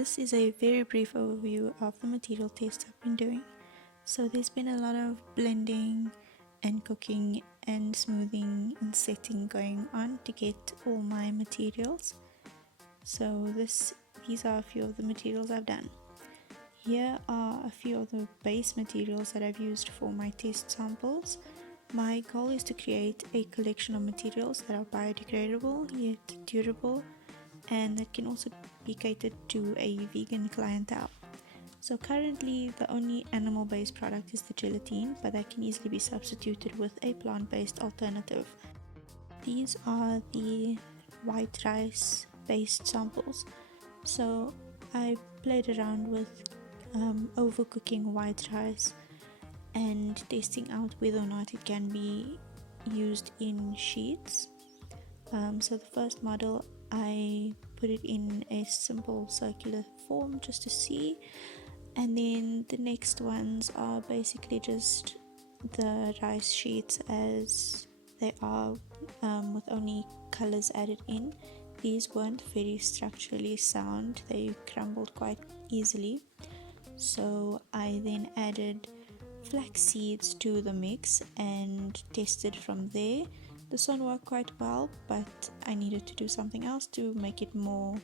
This is a very brief overview of the material tests I've been doing. So there's been a lot of blending and cooking and smoothing and setting going on to get all my materials. So these are a few of the materials I've done. Here are a few of the base materials that I've used for my test samples. My goal is to create a collection of materials that are biodegradable yet durable, and that can also be catered to a vegan clientele. So currently the only animal-based product is the gelatine, but that can easily be substituted with a plant-based alternative. These are the white rice based samples. So I played around with overcooking white rice and testing out whether or not it can be used in sheets. So the first model, I put it in a simple circular form just to see, and then the next ones are basically just the rice sheets as they are, with only colors added in. These weren't very structurally sound, they crumbled quite easily, so I then added flax seeds to the mix and tested from there. This one worked quite well, but I needed to do something else to make it more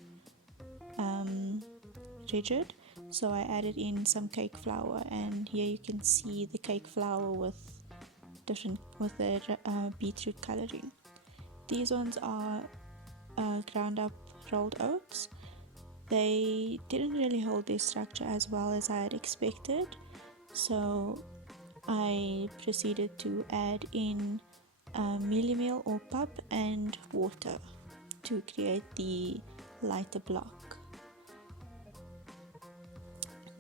rigid, so I added in some cake flour, and here you can see the cake flour with the beetroot coloring. These ones are ground up rolled oats. They didn't really hold their structure as well as I had expected, so I proceeded to add in mealie meal or pap and water to create the lighter block.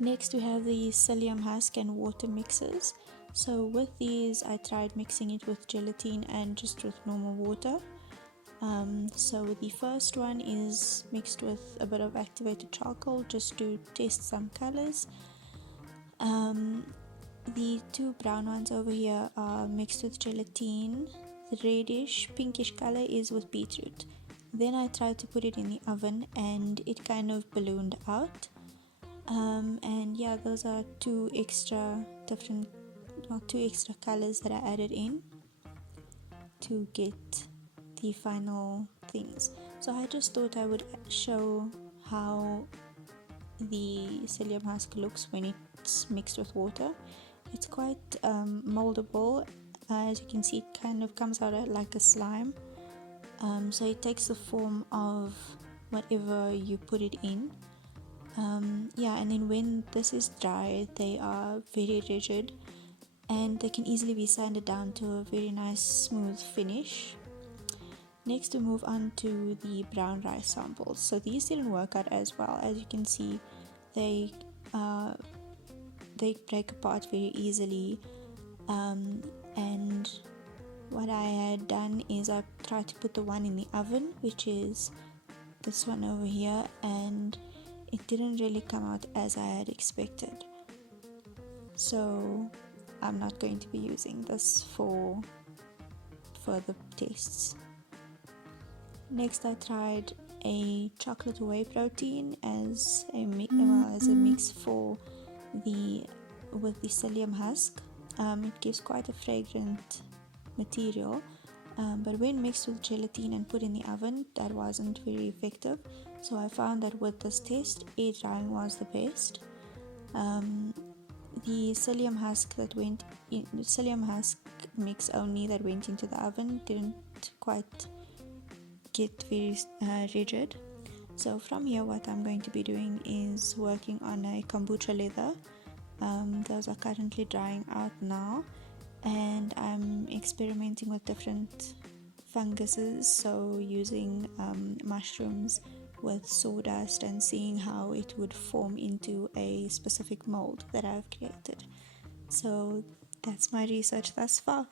Next we have the psyllium husk and water mixes. So with these I tried mixing it with gelatin and just with normal water. So the first one is mixed with a bit of activated charcoal just to test some colors. The two brown ones over here are mixed with gelatin. The reddish pinkish color is with beetroot. Then I tried to put it in the oven and it kind of ballooned out. And yeah, those are two extra colors that I added in to get the final things. So I just thought I would show how the psyllium husk looks when it's mixed with water. It's quite moldable. As you can see, it kind of comes out like a slime. So it takes the form of whatever you put it in. And then when this is dry, they are very rigid and they can easily be sanded down to a very nice smooth finish. Next we move on to the brown rice samples. So these didn't work out as well. As you can see, they break apart very easily, and what I had done is I tried to put the one in the oven, which is this one over here, and it didn't really come out as I had expected, so I'm not going to be using this for further tests. Next I tried a chocolate whey protein as a mix with the psyllium husk. It gives quite a fragrant material, but when mixed with gelatin and put in the oven, that wasn't very effective. So I found that with this test, air drying was the best. The psyllium husk mix only that went into the oven didn't quite get very rigid. So from here, what I'm going to be doing is working on a kombucha leather. Those are currently drying out now, and I'm experimenting with different funguses, so using mushrooms with sawdust and seeing how it would form into a specific mold that I've created. So that's my research thus far.